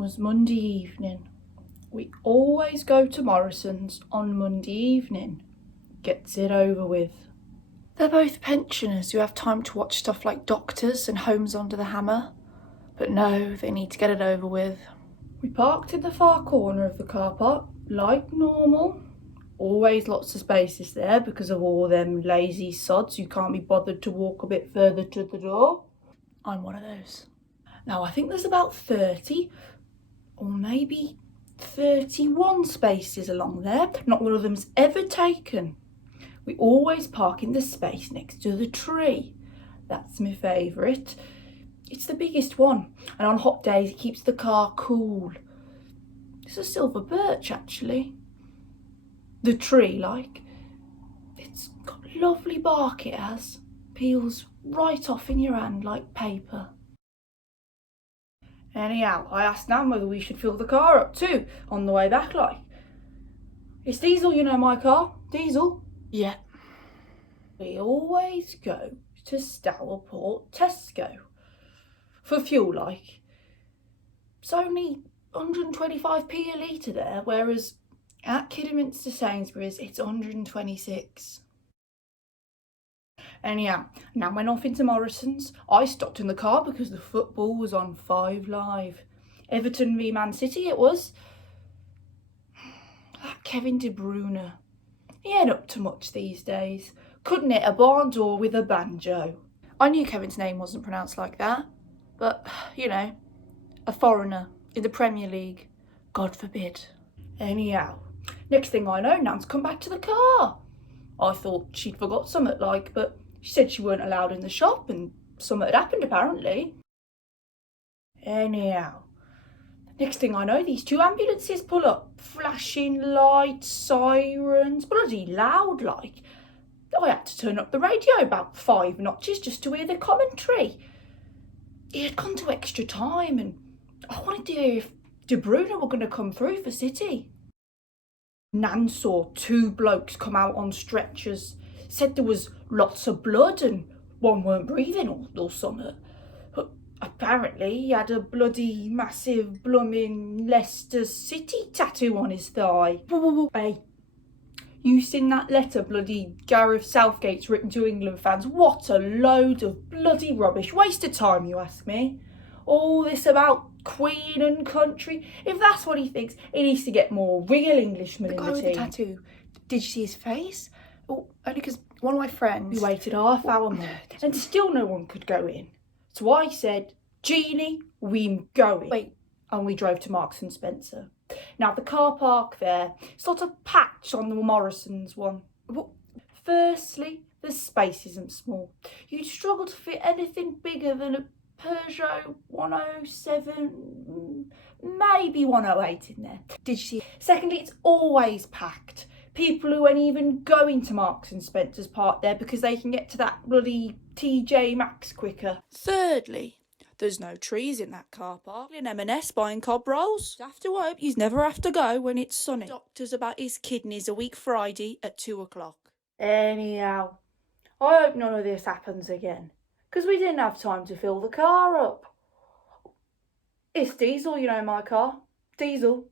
was Monday evening. We always go to Morrison's on Monday evening. Gets it over with. They're both pensioners who have time to watch stuff like Doctors and Homes Under the Hammer. But no, they need to get it over with. We parked in the far corner of the car park, like normal. Always lots of spaces there because of all them lazy sods who can't be bothered to walk a bit further to the door. I'm one of those. Now I think there's about 30 or maybe 31 spaces along there. Not one of them's ever taken. We always park in the space next to the tree. That's my favourite. It's the biggest one, and on hot days it keeps the car cool. It's a silver birch actually. The tree, like, it's got lovely bark it has. Peels right off in your hand like paper. Anyhow, I asked Nan whether we should fill the car up too, on the way back like. It's Diesel, you know, my car. Diesel. Yeah. We always go to Stourport Tesco. For fuel like. It's only 125p a litre there, whereas at Kidderminster Sainsbury's it's 126. Anyhow, Nan went off into Morrison's. I stopped in the car because the football was on 5 Live. Everton v Man City it was. That Keven De Broona. He ain't up to much these days. Couldn't hit a barn door with a banjo. I knew Kevin's name wasn't pronounced like that. But, you know, a foreigner in the Premier League. God forbid. Anyhow, next thing I know, Nan's come back to the car. I thought she'd forgot something like, but she said she weren't allowed in the shop and something had happened apparently. Anyhow, next thing I know, these 2 ambulances pull up. Flashing lights, sirens, bloody loud like. I had to turn up the radio about 5 notches just to hear the commentary. It had gone to extra time and I wanted to hear if De Broona were going to come through for City. Nan saw 2 blokes come out on stretchers. Said there was lots of blood and one weren't breathing or something. But apparently he had a bloody massive blooming Leicester City tattoo on his thigh. Hey, you seen that letter bloody Gareth Southgate's written to England fans? What a load of bloody rubbish. Waste of time, you ask me. All this about Queen and country. If that's what he thinks, he needs to get more real Englishmen in the team. The guy with the tattoo, did you see his face? Oh, only because one of my friends... We waited half hour more and still no one could go in. So I said, Jeannie, we're going. Wait, and we drove to Marks and Spencer. Now the car park there, sort of patch on the Morrison's one. Firstly, the space isn't small. You'd struggle to fit anything bigger than a Peugeot 107, maybe 108 in there. Did you see? Secondly, it's always packed. People who ain't even going to Marks and Spencer's park there because they can get to that bloody TJ Maxx quicker. Thirdly, there's no trees in that car park. In M&S buying cob rolls. You have to hope you never have to go when it's sunny. Doctor's about his kidneys a week Friday at 2 o'clock. Anyhow, I hope none of this happens again. Because we didn't have time to fill the car up. It's Diesel, you know, my car. Diesel.